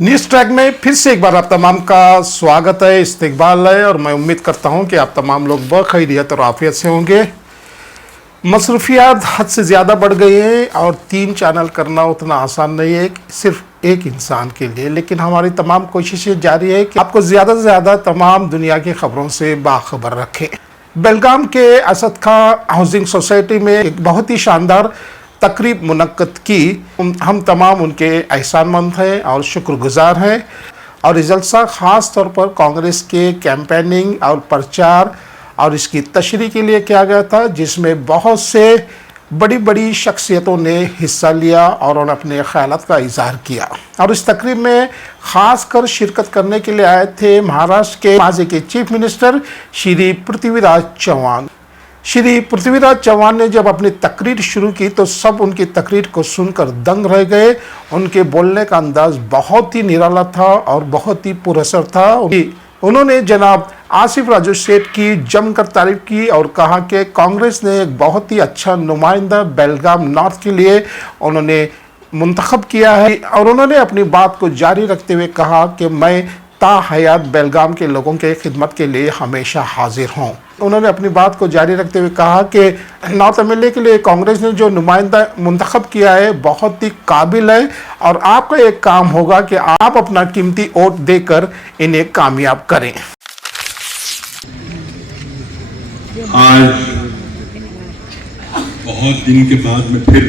News track में फिर से एक बार आप तमाम का स्वागत है, इस्तकबाल है और मैं उम्मीद करता हूं कि आप तमाम लोग बखैरियत और आफियत से होंगे। मसरूफियात हद से ज़्यादा बढ़ गई हैं और 3 चैनल करना उतना आसान नहीं है सिर्फ एक इंसान के लिए, लेकिन हमारी तमाम कोशिशें जारी है कि आपको ज़्यादा से ज़्यादा तमाम दुनिया की खबरों से बाखबर रखें। बेलगाम के असद खां हाउसिंग सोसाइटी में एक बहुत ही शानदार तकरीब मुनक्कद की। हम तमाम उनके एहसानमंद हैं और शुक्रगुजार हैं और ये जलसा ख़ास तौर पर कांग्रेस के कैंपेनिंग और प्रचार और इसकी तशरीह के लिए किया गया था, जिसमें बहुत से बड़ी बड़ी शख्सियतों ने हिस्सा लिया और उन्होंने अपने ख्यालात का इजहार किया। और इस तकरीब में ख़ास कर शिरकत करने के लिए आए थे महाराष्ट्र के माजी के चीफ मिनिस्टर श्री पृथ्वीराज चौहान। श्री पृथ्वीराज चौहान ने जब अपनी तकरीर शुरू की तो सब उनकी तकरीर को सुनकर दंग रह गए। उनके बोलने का अंदाज बहुत ही निराला था और बहुत ही पुरअसर था। उन्होंने जनाब आसिफ राजू सेठ की जमकर तारीफ की और कहा कि कांग्रेस ने एक बहुत ही अच्छा नुमाइंदा बेलगाम नॉर्थ के लिए उन्होंने मुंतखब किया है। और उन्होंने अपनी बात को जारी रखते हुए कहा कि मैं ता हयात बेलगाम के लोगों के खिदमत के लिए हमेशा हाजिर हूँ। उन्होंने अपनी बात को जारी रखते हुए कहा कि नॉर्थ एमएलए के लिए कांग्रेस ने जो नुमाइंदा मुंतखब किया है बहुत ही काबिल है और आपका एक काम होगा कि आप अपना कीमती वोट देकर इन्हें कामयाब करें। आज बहुत दिन के बाद मैं फिर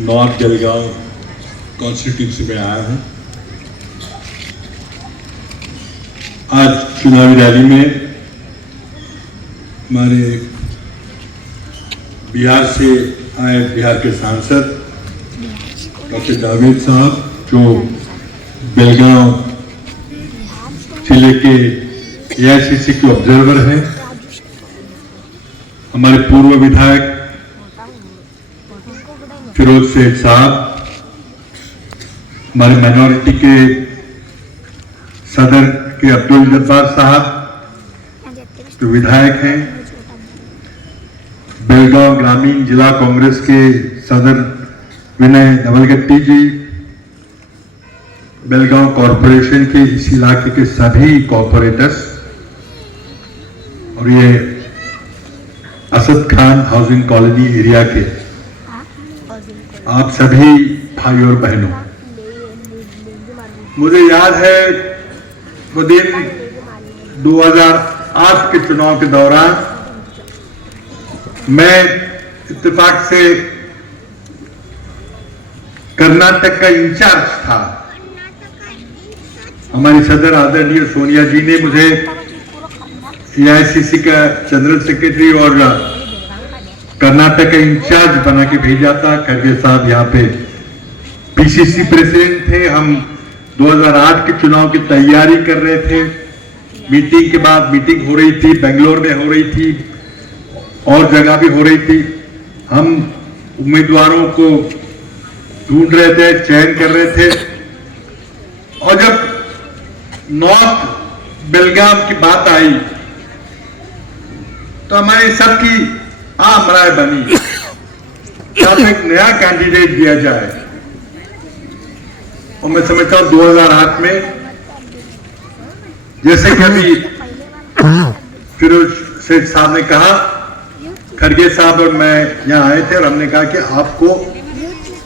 नॉर्थ बेलगाम कॉन्स्टिट्यूंसी में आया हूँ। आज चुनावी रैली में हमारे बिहार से आए बिहार के सांसद डॉक्टर जावेद साहब, जो बेलगाम जिले के एआईसीसी के ऑब्जर्वर हैं, हमारे पूर्व विधायक फिरोज शेख साहब, हमारे माइनॉरिटी के सदर के अब्दुल जब्बार साहब जो विधायक हैं, बेलगाम ग्रामीण जिला कांग्रेस के सदर विनय नवलगट्टी जी, बेलगाम कॉरपोरेशन के इस इलाके के सभी कॉरपोरेटर्स और ये Asad Khan housing colony area के आप सभी भाई और बहनों, मुझे याद है वो दिन 2008 के चुनाव के दौरान मैं इत्तेफाक से कर्नाटक का इंचार्ज था। हमारी सदर आदरणीय सोनिया जी ने मुझे एआईसीसी का जनरल सेक्रेटरी और कर्नाटक का इंचार्ज बना के भेजा था। खड़गे साहब यहाँ पे पीसीसी प्रेसिडेंट थे। हम 2008 के चुनाव की तैयारी कर रहे थे। मीटिंग के बाद मीटिंग हो रही थी, बेंगलोर में हो रही थी और जगह भी हो रही थी। हम उम्मीदवारों को ढूंढ रहे थे, चयन कर रहे थे और जब नॉर्थ बेलगाम की बात आई तो हमारी सबकी आम राय बनी कि अब एक नया कैंडिडेट दिया जाए। और मैं समझता हूं 2008 में जैसे कि अभी फिरोज शेख साहब ने कहा, खड़गे साहब और मैं यहां आए थे और हमने कहा कि आपको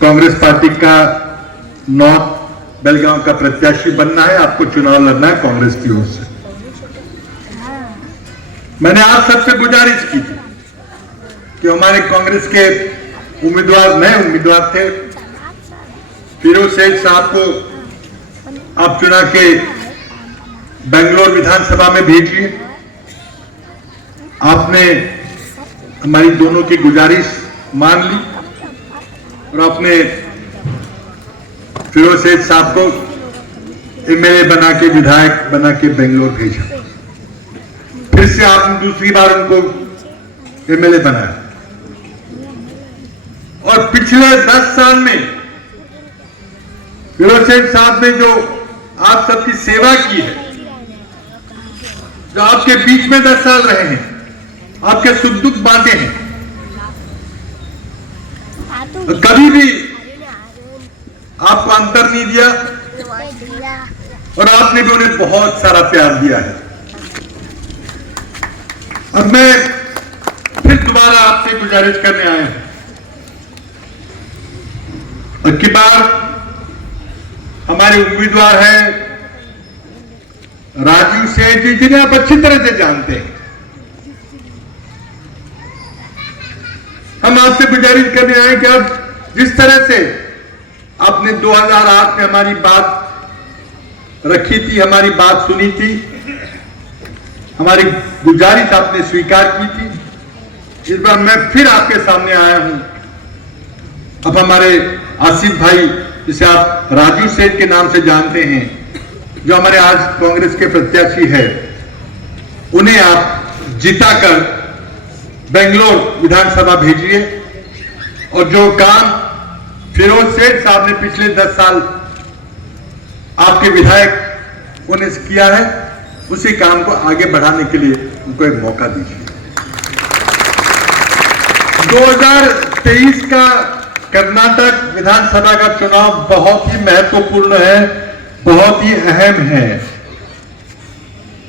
कांग्रेस पार्टी का नॉर्थ बेलगाम का प्रत्याशी बनना है, आपको चुनाव लड़ना है कांग्रेस की ओर से। मैंने आप सबसे गुजारिश की थी कि हमारे कांग्रेस के उम्मीदवार नए उम्मीदवार थे, फिरोज शेख साहब को आप चुना के बेंगलोर विधानसभा में भेजिए। आपने हमारी दोनों की गुजारिश मान ली और आपने फिरोज शेख साहब को एमएलए बना के, विधायक बना के बेंगलोर भेजा। फिर से आपने दूसरी बार उनको एमएलए बनाया और पिछले 10 साल में फिरोज शेख साहब ने जो आप सबकी सेवा की है, जो आपके बीच में 10 साल रहे हैं, आपके सुख दुख बांटे हैं, कभी भी आपको अंतर नहीं दिया, और आपने भी उन्हें बहुत सारा प्यार दिया है। अब मैं फिर दोबारा आपसे गुजारिश करने आया हूं, और की बार हमारे उम्मीदवार हैं राजू सेठ जी, जिन्हें आप अच्छी तरह से जानते हैं। हम आपसे गुजारिश करने आए कि आप जिस तरह से आपने 2008 में हमारी बात रखी थी, हमारी बात सुनी थी, हमारी गुजारिश आपने स्वीकार की थी, इस बार मैं फिर आपके सामने आया हूं। अब हमारे आसिफ भाई, जिसे आप राजू सेठ के नाम से जानते हैं, जो हमारे आज कांग्रेस के प्रत्याशी है, उन्हें आप जिताकर बेंगलोर विधानसभा भेजिए, और जो काम फिरोज सेठ साहब ने पिछले 10 साल आपके विधायक उन्हें किया है, उसी काम को आगे बढ़ाने के लिए उनको एक मौका दीजिए। 2023 का कर्नाटक विधानसभा का चुनाव बहुत ही महत्वपूर्ण है, बहुत ही अहम है,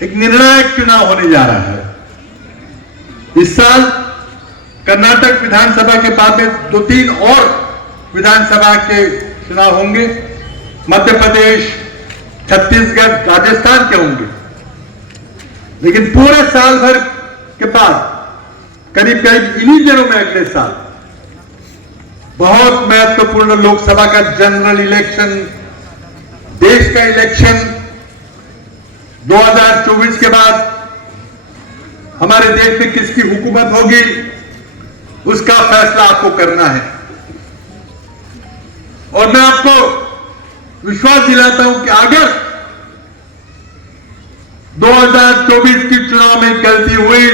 एक निर्णायक चुनाव होने जा रहा है। इस साल कर्नाटक विधानसभा के बाद में 2-3 और विधानसभा के चुनाव होंगे, मध्य प्रदेश, छत्तीसगढ़, राजस्थान के होंगे, लेकिन पूरे साल भर के बाद करीब करीब इन्हीं दिनों में अगले साल बहुत महत्वपूर्ण लोकसभा का जनरल इलेक्शन, देश का इलेक्शन, 2024 के बाद हमारे देश में किसकी हुकूमत होगी, उसका फैसला आपको करना है। और मैं आपको विश्वास दिलाता हूं कि अगर 2024 की चुनाव में गलती हुई,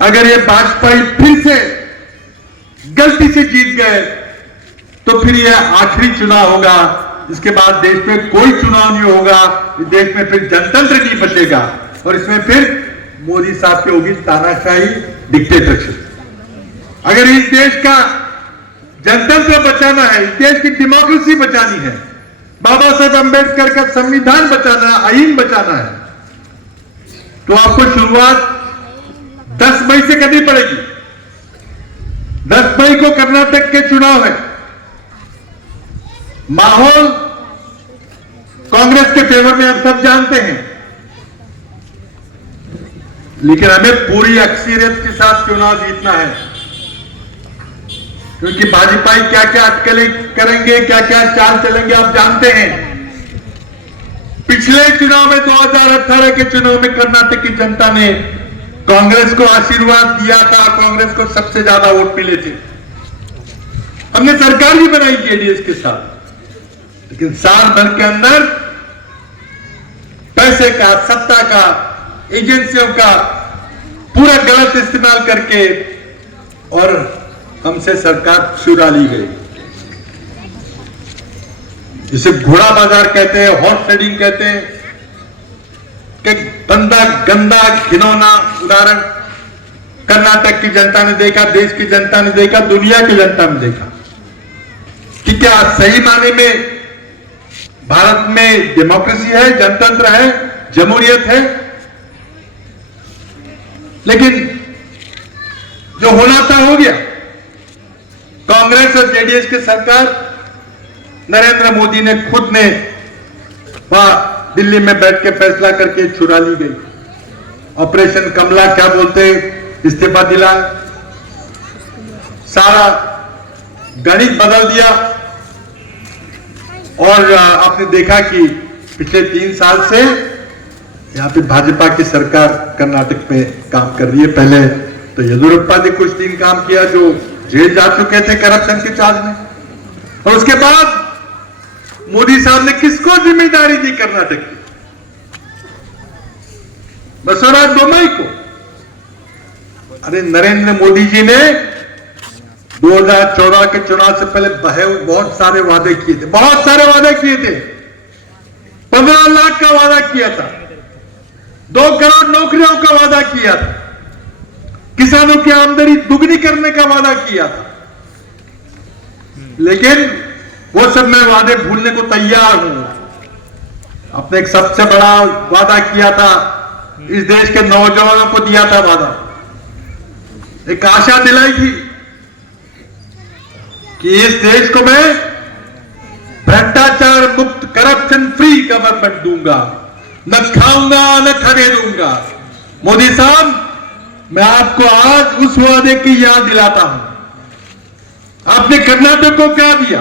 अगर ये भाजपा फिर से गलती से जीत गए, तो फिर यह आखिरी चुनाव होगा। इसके बाद देश में कोई चुनाव नहीं होगा, देश में फिर जनतंत्र नहीं बचेगा, और इसमें फिर मोदी साहब की होगी तानाशाही, डिक्टेटरशिप। अगर इस देश का जनतंत्र बचाना है, इस देश की डेमोक्रेसी बचानी है, बाबा साहब अंबेडकर का संविधान बचाना है, आईन बचाना है, तो आपको शुरुआत 10 मई से करनी पड़ेगी। 10 मई को कर्नाटक के चुनाव है। माहौल कांग्रेस के फेवर में आप सब जानते हैं, लेकिन हमें पूरी अक्सरियत के साथ चुनाव जीतना है, क्योंकि भाजपाई क्या क्या अटकलें करेंगे, क्या क्या चाल चलेंगे, आप जानते हैं। पिछले चुनाव में 2018 के चुनाव में कर्नाटक की जनता ने कांग्रेस को आशीर्वाद दिया था, कांग्रेस को सबसे ज्यादा वोट मिले थे, हमने सरकार भी बनाई जेडीएस के साथ, लेकिन साल भर के अंदर पैसे का, सत्ता का, एजेंसियों का पूरा गलत इस्तेमाल करके और हमसे सरकार चुरा ली गई। जिसे घोड़ा बाजार कहते हैं, हॉर्स ट्रेडिंग कहते हैं, कि गंदा गंदा घिनौना उदाहरण कर्नाटक की जनता ने देखा, देश की जनता ने देखा, दुनिया की जनता ने देखा कि क्या सही माने में भारत में डेमोक्रेसी है, जनतंत्र है, जमहूरियत है। लेकिन जो होना था हो गया। कांग्रेस और जेडीएस की सरकार, नरेंद्र मोदी ने खुद ने वहां दिल्ली में बैठ के फैसला करके चुरा ली गई। ऑपरेशन कमला क्या बोलते, इस्तीफा दिला, सारा गणित बदल दिया। और आपने देखा कि पिछले 3 साल से यहां पे भाजपा की सरकार कर्नाटक में काम कर रही है। पहले तो येदियुरप्पा ने कुछ दिन काम किया, जो जेल जा चुके थे करप्शन के चार्ज में, और उसके बाद मोदी साहब ने किसको जिम्मेदारी दी कर्नाटक की? बसवराज बोम्मई को। अरे नरेंद्र मोदी जी ने 2014 के चुनाव से पहले बहुत सारे वादे किए थे, बहुत सारे वादे किए थे। 15 लाख का वादा किया था, 2 करोड़ नौकरियों का वादा किया था, किसानों की आमदनी दुगनी करने का वादा किया था। लेकिन वो सब मैं वादे भूलने को तैयार हूं। आपने एक सबसे बड़ा वादा किया था, इस देश के नौजवानों को दिया था वादा, एक आशा दिलाई थी कि इस देश को मैं भ्रष्टाचार मुक्त, करप्शन फ्री गवर्नमेंट दूंगा, न खाऊंगा न खरीदूंगा। मोदी साहब, मैं आपको आज उस वादे की याद दिलाता हूं। आपने कर्नाटक को क्या दिया?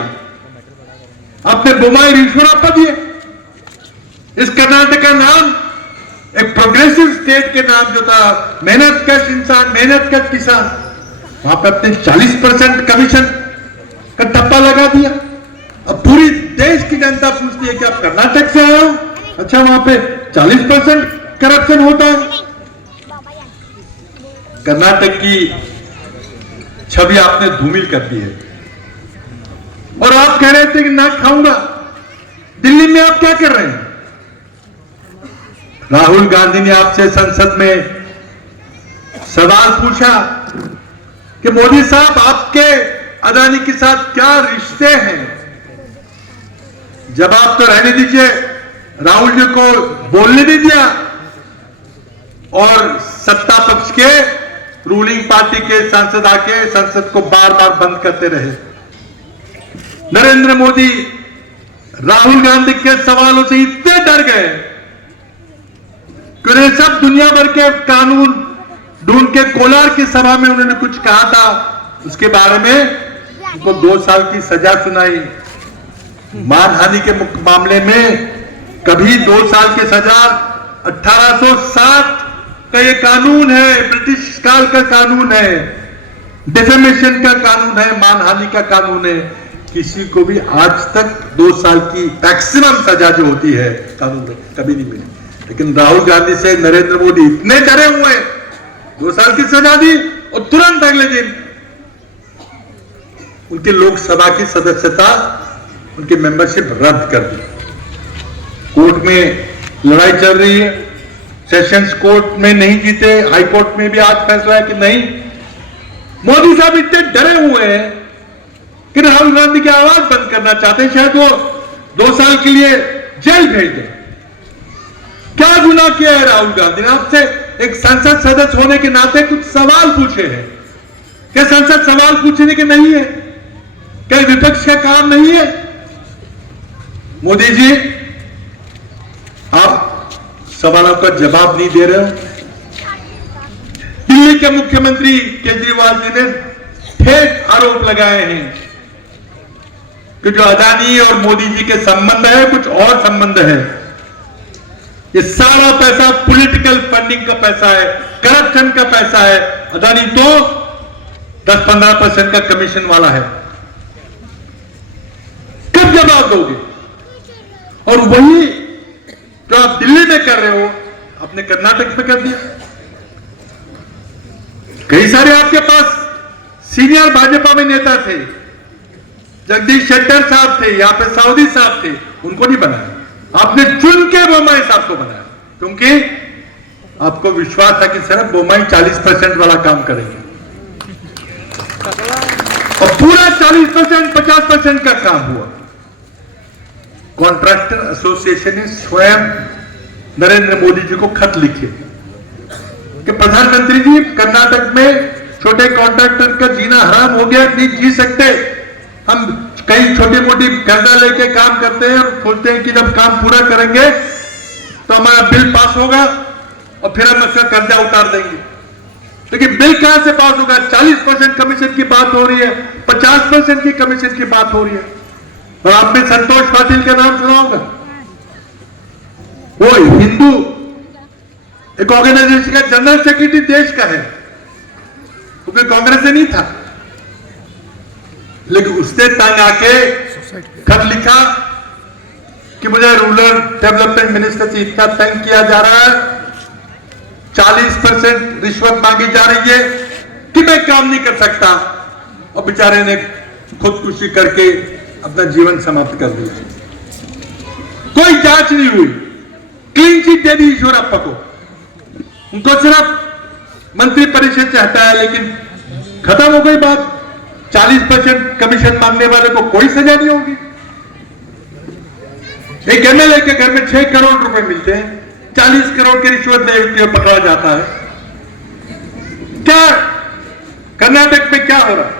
आपने बोमाई ईश्वरप्पा दिए। इस कर्नाटक का नाम एक प्रोग्रेसिव स्टेट के नाम जो था, मेहनत कश इंसान, मेहनत कश किसान, वहां पे अपने 40% कमीशन का टप्पा लगा दिया। अब पूरी देश की जनता पूछती है कि आप कर्नाटक से आए हो, अच्छा वहां पे 40% करप्शन होता है। कर्नाटक की छवि आपने धूमिल कर दी है। और आप कह रहे थे कि ना खाऊंगा। दिल्ली में आप क्या कर रहे हैं? राहुल गांधी ने आपसे संसद में सवाल पूछा कि मोदी साहब, आपके अदानी के साथ क्या रिश्ते हैं? जवाब तो रहने दीजिए, राहुल जी को बोलने नहीं दिया और सत्ता पक्ष के रूलिंग पार्टी के सांसद आके संसद को बार बार बंद करते रहे। नरेंद्र मोदी राहुल गांधी के सवालों से इतने डर गए कि उन्हें सब दुनिया भर के कानून ढूंढ के कोलार की सभा में उन्होंने कुछ कहा था, उसके बारे में उनको 2 साल की सजा सुनाई। मानहानि के मामले में कभी 2 साल की सजा, 1860 का ये कानून है, ब्रिटिश काल का कानून है, डिफेमेशन का कानून है, मानहानि का कानून है। किसी को भी आज तक 2 साल की मैक्सिमम सजा जो होती है कानून में कभी नहीं मिली। लेकिन राहुल गांधी से नरेंद्र मोदी इतने डरे हुए, 2 साल की सजा दी और तुरंत अगले दिन उनकी लोकसभा की सदस्यता, उनकी मेंबरशिप रद्द कर दी। कोर्ट में लड़ाई चल रही है, सेशंस कोर्ट में नहीं जीते, हाई कोर्ट में भी आज फैसला है कि नहीं। मोदी साहब इतने डरे हुए हैं कि राहुल गांधी की आवाज बंद करना चाहते हैं, शायद वो 2 साल के लिए जेल भेज दें। क्या गुनाह किया है राहुल गांधी ने? आपसे एक संसद सदस्य होने के नाते कुछ सवाल पूछे हैं। क्या संसद सवाल पूछने के नहीं है? क्या विपक्ष का काम नहीं है? मोदी जी, आप सवालों का जवाब नहीं दे रहे हो। दिल्ली के मुख्यमंत्री केजरीवाल जी ने ठेठ आरोप लगाए हैं कि जो अदानी और मोदी जी के संबंध है, कुछ और संबंध है। ये सारा पैसा पॉलिटिकल फंडिंग का पैसा है, करप्शन का पैसा है। अदानी तो 10-15% का कमीशन वाला है। कब जवाब दोगे? और वही जो आप दिल्ली में कर रहे हो, आपने कर्नाटक में कर दिया। कई सारे आपके पास सीनियर भाजपा में नेता थे, जगदीश शेट्टर साहब थे, यहाँ पे साउदी साहब थे, उनको नहीं बनाया। आपने चुन के बोमाई साहब को बनाया, क्योंकि आपको विश्वास था कि सिर्फ बोमाई 40% वाला काम करेंगे और पूरा 40%, 50% का काम हुआ। कॉन्ट्रैक्टर एसोसिएशन ने स्वयं नरेंद्र मोदी जी को खत लिखे कि प्रधानमंत्री जी, कर्नाटक में छोटे कॉन्ट्रैक्टर का जीना हराम हो गया, नहीं जी सकते। हम कई छोटी मोटी कर्जा लेके काम करते हैं और सोचते हैं कि जब काम पूरा करेंगे तो हमारा बिल पास होगा और फिर हम उसका कर्जा उतार देंगे। लेकिन बिल कहां से पास होगा? 40% कमीशन की बात हो रही है, 50% की कमीशन की बात हो रही है। और आपने संतोष पाटिल का नाम सुना होगा, वो हिंदू एक ऑर्गेनाइजेशन का जनरल सेक्रेटरी देश का है, वो कोई कांग्रेस से नहीं था। लेकिन उसने तंग आके खत लिखा कि मुझे रूरल डेवलपमेंट मिनिस्टर से इतना तंग किया जा रहा है, 40% रिश्वत मांगी जा रही है कि मैं काम नहीं कर सकता। और बेचारे ने खुदकुशी करके अपना जीवन समाप्त कर दिया। कोई जांच नहीं हुई, क्लीन चिट दे दी ईश्वरप्पा को। उनको सिर्फ मंत्री परिषद से हटाया, लेकिन खत्म हो गई बात। 40% कमीशन मांगने वाले को कोई सजा नहीं होगी। एक एमएलए के घर में 6 करोड़ रुपए मिलते हैं, 40 करोड़ की रिश्वत लेते हुए पकड़ा जाता है। क्या कर्नाटक में क्या हो रहा है?